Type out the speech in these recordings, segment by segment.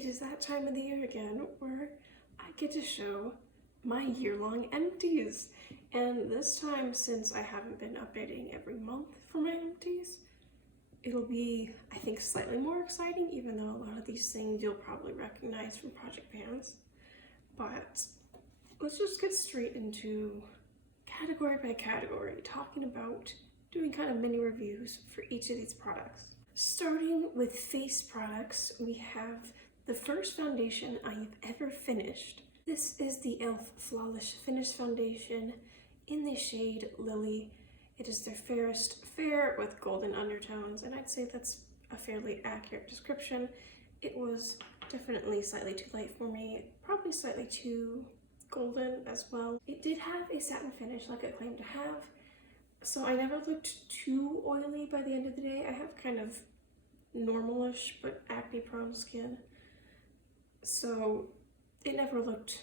It is that time of the year again where I get to show my year-long empties. And this time, since I haven't been updating every month for my empties, it'll be, I think, slightly more exciting, even though a lot of these things you'll probably recognize from Project Pans. But let's just get straight into category by category, talking about doing kind of mini reviews for each of these products. Starting with face products, we have the first foundation I've ever finished. This is the e.l.f. Flawless Finish Foundation in the shade Lily. It is their fairest fair with golden undertones, and I'd say that's a fairly accurate description. It was definitely slightly too light for me, probably slightly too golden as well. It did have a satin finish like it claimed to have, so I never looked too oily by the end of the day. I have kind of normalish but acne prone skin, so it never looked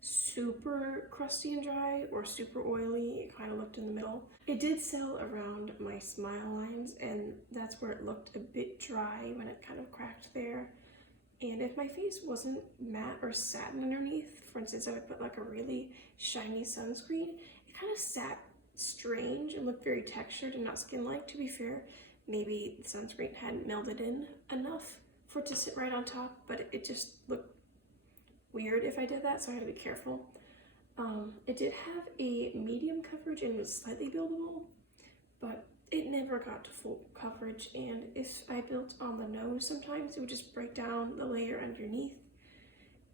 super crusty and dry or super oily. It kind of looked in the middle. It did sell around my smile lines, and that's where it looked a bit dry when it kind of cracked there. And if my face wasn't matte or satin underneath, for instance, I would put like a really shiny sunscreen, it kind of sat strange and looked very textured and not skin-like. To be fair, maybe the sunscreen hadn't melded in enough for it to sit right on top, but it just looked weird if I did that, so I had to be careful. It did have a medium coverage and was slightly buildable, but it never got to full coverage, and if I built on the nose, sometimes it would just break down the layer underneath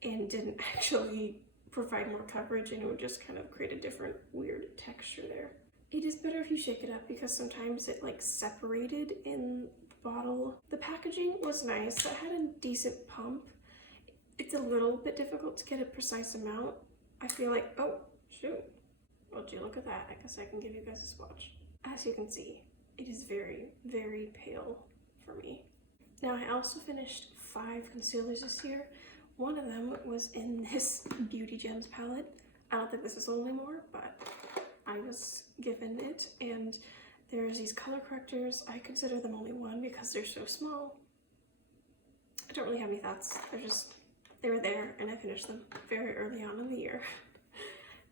and didn't actually provide more coverage, and it would just kind of create a different weird texture there. It is better if you shake it up because sometimes it like separated in the bottle. The packaging was nice. It had a decent pump. It's a little bit difficult to get a precise amount. I feel like, oh shoot, would you look at that? I guess I can give you guys a swatch. As you can see, it is very, very pale for me. Now, I also finished 5 concealers this year. One of them was in this Beauty Gems palette. I don't think this is sold anymore, but I was given it, and there's these color correctors. I consider them only one because they're so small. I don't really have any thoughts. They were there, and I finished them very early on in the year.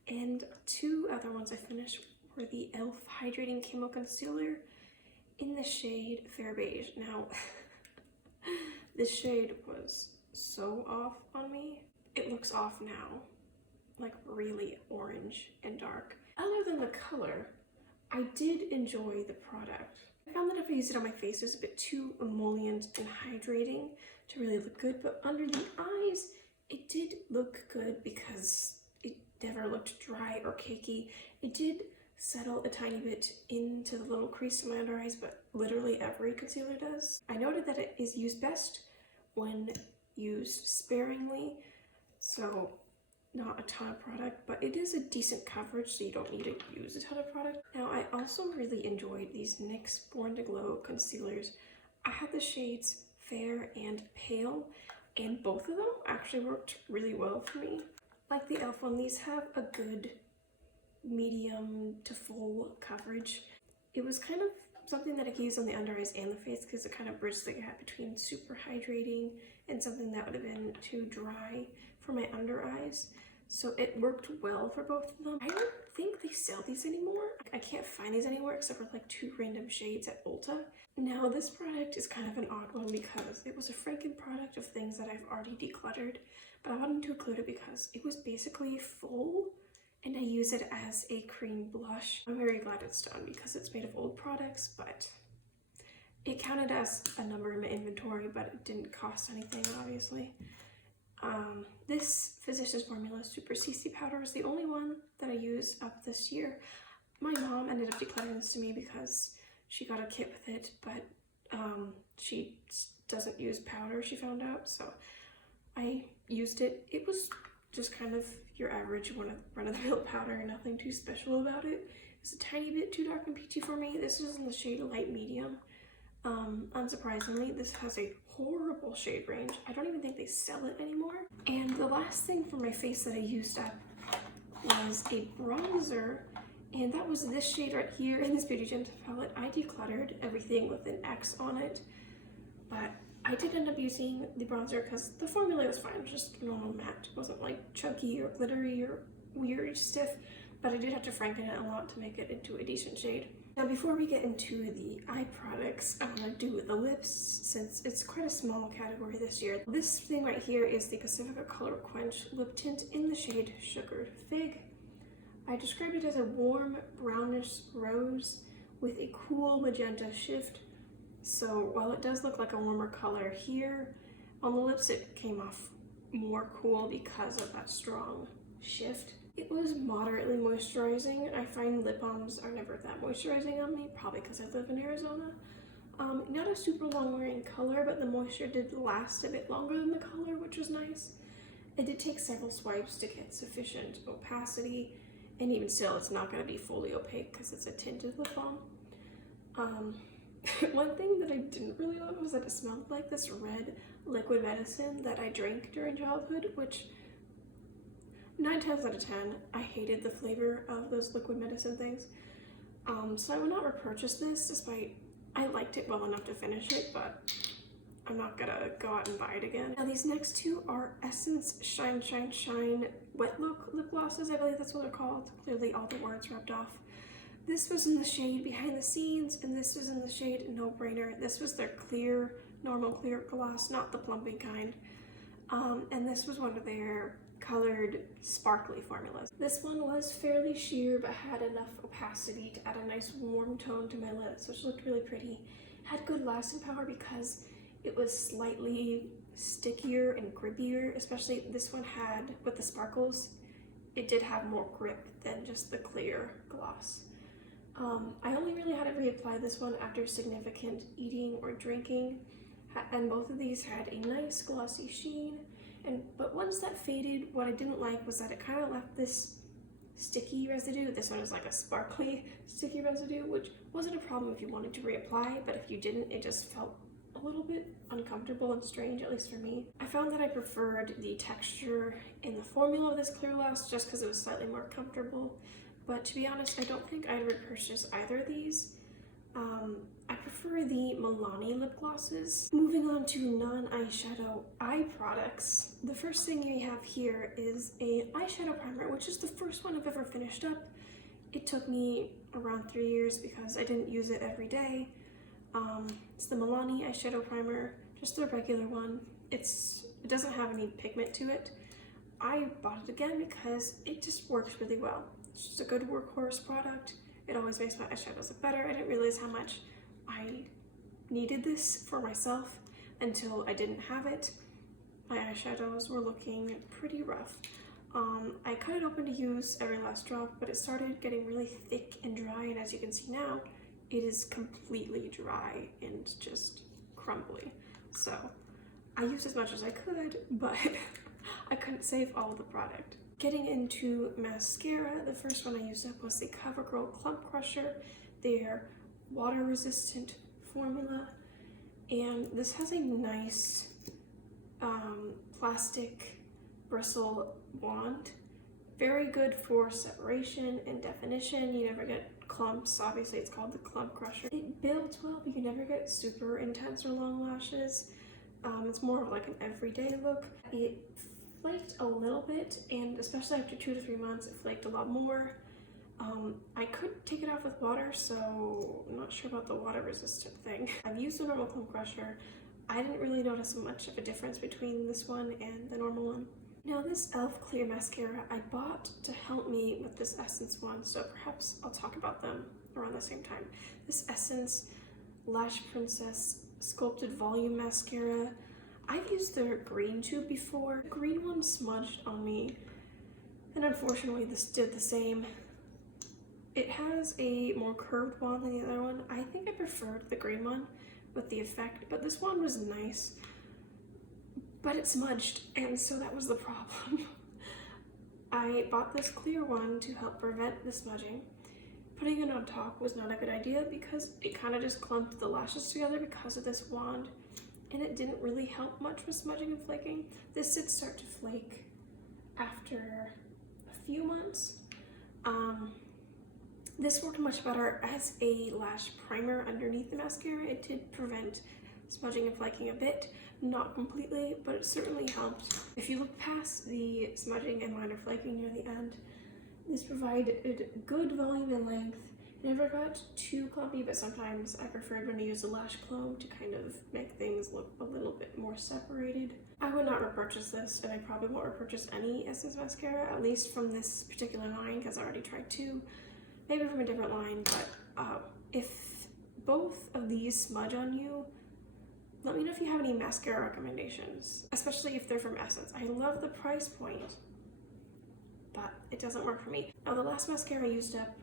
And 2 other ones I finished were the e.l.f. Hydrating Camo Concealer in the shade Fair Beige. Now, this shade was so off on me. It looks off now, like really orange and dark. Other than the color, I did enjoy the product. I found that if I used it on my face, it was a bit too emollient and hydrating to really look good, but under the eyes, it did look good because it never looked dry or cakey. It did settle a tiny bit into the little crease in my under eyes, but literally every concealer does. I noted that it is used best when used sparingly, so not a ton of product, but it is a decent coverage, so you don't need to use a ton of product. Now, I also really enjoyed these NYX Born to Glow concealers. I had the shades Fair and Pale, and both of them actually worked really well for me. Like the e.l.f. one, these have a good medium to full coverage. It was kind of something that I could use on the under eyes and the face because it kind of bridged the gap between super hydrating and something that would have been too dry for my under eyes. So it worked well for both of them. I don't think they sell these anymore. I can't find these anywhere except for like 2 random shades at Ulta. Now, this product is kind of an odd one because it was a Franken product of things that I've already decluttered, but I wanted to include it because it was basically full and I use it as a cream blush. I'm very glad it's done because it's made of old products, but it counted as a number in my inventory, but it didn't cost anything, obviously. This Physicians Formula Super CC powder is the only one that I use up this year. My mom ended up decluttering this to me because she got a kit with it, but she doesn't use powder, she found out, so I used it. It was just kind of your average run-of-the-mill powder, nothing too special about it. It was a tiny bit too dark and peachy for me. This is in the shade Light Medium. Unsurprisingly, this has a horrible shade range. I don't even think they sell it anymore. And the last thing for my face that I used up was a bronzer, and that was this shade right here in this Beauty Gems palette. I decluttered everything with an X on it, but I did end up using the bronzer because the formula was fine, just normal matte. It wasn't like chunky or glittery or weird stiff, but I did have to franken it a lot to make it into a decent shade. Now before we get into the eye products, I'm going to do the lips since it's quite a small category this year. This thing right here is the Pacifica Color Quench lip tint in the shade Sugared Fig. I described it as a warm brownish rose with a cool magenta shift. So while it does look like a warmer color here, on the lips it came off more cool because of that strong shift. It was moderately moisturizing. I find lip balms are never that moisturizing on me, probably because I live in Arizona. Not a super long wearing color, but the moisture did last a bit longer than the color, which was nice. It did take several swipes to get sufficient opacity, and even still it's not going to be fully opaque because it's a tinted lip balm. One thing that I didn't really love was that it smelled like this red liquid medicine that I drank during childhood, which 9 times out of 10, I hated the flavor of those liquid medicine things. So I would not repurchase this, despite I liked it well enough to finish it, but I'm not gonna go out and buy it again. Now these next two are Essence Shine Shine Shine Wet Look lip glosses. I believe that's what they're called. Clearly all the words rubbed off. This was in the shade Behind the Scenes, and this was in the shade No Brainer. This was their clear, normal clear gloss, not the plumping kind. And this was one of their colored sparkly formulas. This one was fairly sheer but had enough opacity to add a nice warm tone to my lips, which looked really pretty. Had good lasting power because it was slightly stickier and grippier, especially this one had, with the sparkles, it did have more grip than just the clear gloss. I only really had to reapply this one after significant eating or drinking, and both of these had a nice glossy sheen. But once that faded, what I didn't like was that it kind of left this sticky residue. This one is like a sparkly sticky residue, which wasn't a problem if you wanted to reapply, but if you didn't, it just felt a little bit uncomfortable and strange, at least for me. I found that I preferred the texture in the formula of this clear gloss just because it was slightly more comfortable. But to be honest, I don't think I'd repurchase either of these. I prefer the Milani lip glosses. Moving on to non-eyeshadow eye products. The first thing we have here is a eyeshadow primer, which is the first one I've ever finished up. It took me around 3 years because I didn't use it every day. It's the Milani eyeshadow primer, just the regular one. It doesn't have any pigment to it. I bought it again because it just works really well. It's just a good workhorse product. It always makes my eyeshadows look better. I didn't realize how much I needed this for myself until I didn't have it. My eyeshadows were looking pretty rough. I cut it open to use every last drop, but it started getting really thick and dry, and as you can see now, it is completely dry and just crumbly. So I used as much as I could, but I couldn't save all of the product. Getting into mascara, the first one I used up was the CoverGirl Clump Crusher, their water-resistant formula, and this has a nice plastic bristle wand. Very good for separation and definition. You never get clumps. Obviously it's called the Clump Crusher. It builds well, but you never get super intense or long lashes. It's more of like an everyday look. It flaked a little bit, and especially after 2 to 3 months, it flaked a lot more. I could take it off with water, so I'm not sure about the water resistant thing. I've used the normal Clump Crusher. I didn't really notice much of a difference between this one and the normal one. Now this e.l.f. clear mascara I bought to help me with this Essence one, so perhaps I'll talk about them around the same time. This Essence Lash Princess Sculpted Volume Mascara. I've used their green tube before. The green one smudged on me, and unfortunately this did the same. It has a more curved wand than the other one. I think I preferred the green one with the effect, but this one was nice. But it smudged, and so that was the problem. I bought this clear one to help prevent the smudging. Putting it on top was not a good idea because it kind of just clumped the lashes together because of this wand, and it didn't really help much with smudging and flaking. This did start to flake after a few months. This worked much better as a lash primer underneath the mascara. It did prevent smudging and flaking a bit. Not completely, but it certainly helped. If you look past the smudging and minor flaking near the end, this provided good volume and length. It never got too clumpy, but sometimes I preferred when I use a lash clone to kind of make things look a little bit more separated. I would not repurchase this, and I probably won't repurchase any Essence mascara, at least from this particular line, because I already tried two. Maybe from a different line, but if both of these smudge on you, let me know if you have any mascara recommendations, especially if they're from Essence. I love the price point, but it doesn't work for me. Now, the last mascara I used up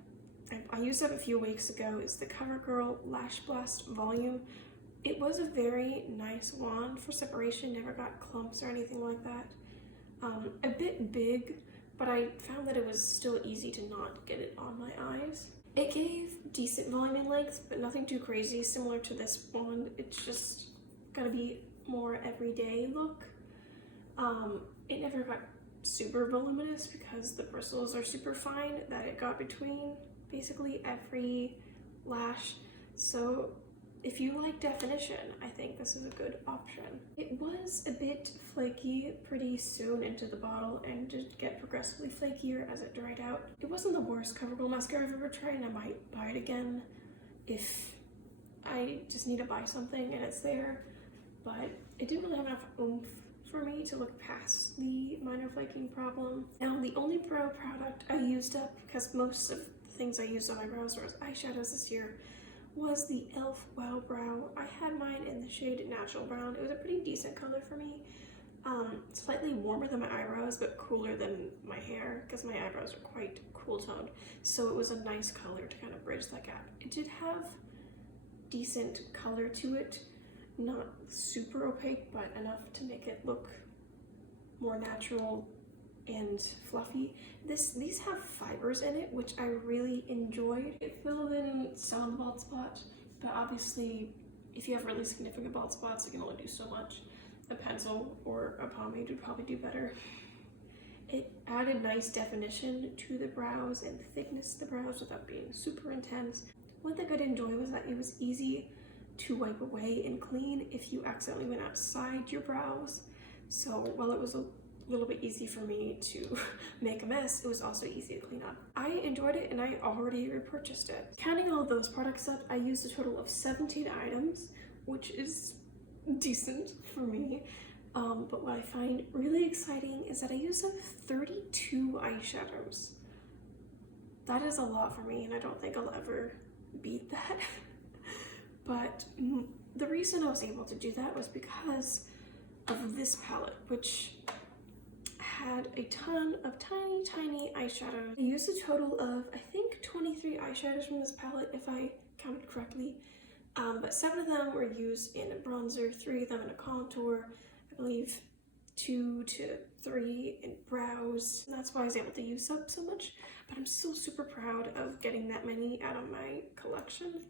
a few weeks ago is the CoverGirl Lash Blast Volume. It was a very nice wand for separation, never got clumps or anything like that. A bit big, but I found that it was still easy to not get it on my eyes. It gave decent volume and length, but nothing too crazy, similar to this wand. It's just gonna be more everyday look. It never got super voluminous because the bristles are super fine that it got between basically every lash. So if you like definition, I think this is a good option. It was a bit flaky pretty soon into the bottle and did get progressively flakier as it dried out. It wasn't the worst CoverGirl mascara I've ever tried, and I might buy it again if I just need to buy something and it's there, but it didn't really have enough oomph for me to look past the minor flaking problem. Now, the only brow product I used up, because most of the things I used on my brows were eyeshadows this year, was the e.l.f. Wow Brow. I had mine in the shade Natural Brown. It was a pretty decent color for me. Slightly warmer than my eyebrows, but cooler than my hair, because my eyebrows are quite cool toned. So it was a nice color to kind of bridge that gap. It did have decent color to it. Not super opaque, but enough to make it look more natural and fluffy. These have fibers in it, which I really enjoyed. It filled in some bald spot, but obviously if you have really significant bald spots, it can only do so much. A pencil or a pomade would probably do better. It added nice definition to the brows and thickness to the brows without being super intense. One thing I did enjoy was that it was easy to wipe away and clean if you accidentally went outside your brows. So while it was a little bit easy for me to make a mess, it was also easy to clean up. I enjoyed it and I already repurchased it. Counting all of those products up, I used a total of 17 items, which is decent for me. But what I find really exciting is that I used up 32 eyeshadows. That is a lot for me, and I don't think I'll ever beat that. But the reason I was able to do that was because of this palette, which had a ton of tiny eyeshadows. I used a total of, I think, 23 eyeshadows from this palette, if I counted correctly. But 7 of them were used in a bronzer, 3 of them in a contour, I believe 2 to 3 in brows. And that's why I was able to use up so much. But I'm still super proud of getting that many out of my collection.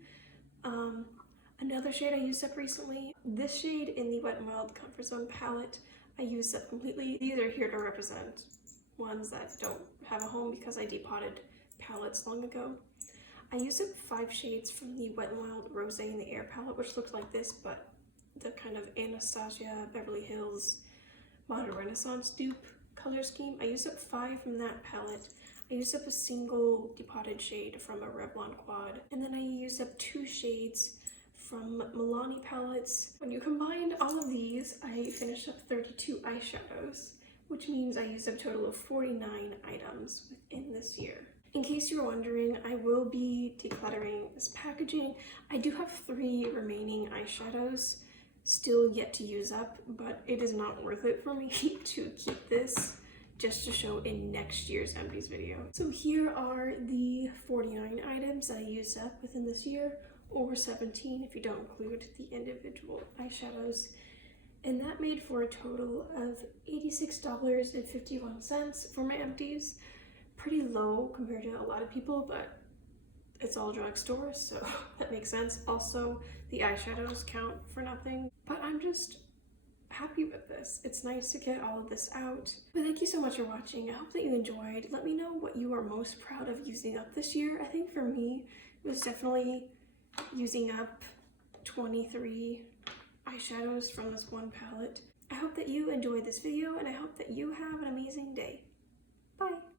Another shade I used up recently, this shade in the Wet n Wild Comfort Zone palette, I used up completely. These are here to represent ones that don't have a home because I depotted palettes long ago. I used up 5 shades from the Wet n Wild Rosé in the Air palette, which looked like this, but the kind of Anastasia, Beverly Hills, Modern Renaissance dupe color scheme. I used up 5 from that palette. I used up a single depotted shade from a Revlon quad, and then I used up 2 shades from Milani palettes. When you combine all of these, I finished up 32 eyeshadows, which means I used up a total of 49 items within this year. In case you're wondering, I will be decluttering this packaging. I do have 3 remaining eyeshadows still yet to use up, but it is not worth it for me to keep this just to show in next year's Empties video. So here are the 49 items that I used up within this year, or 17 if you don't include the individual eyeshadows. And that made for a total of $86.51 for my empties. Pretty low compared to a lot of people, but it's all drugstore, so that makes sense. Also, the eyeshadows count for nothing, but I'm just happy with this. It's nice to get all of this out. But thank you so much for watching. I hope that you enjoyed. Let me know what you are most proud of using up this year. I think for me, it was definitely using up 23 eyeshadows from this one palette. I hope that you enjoyed this video, and I hope that you have an amazing day.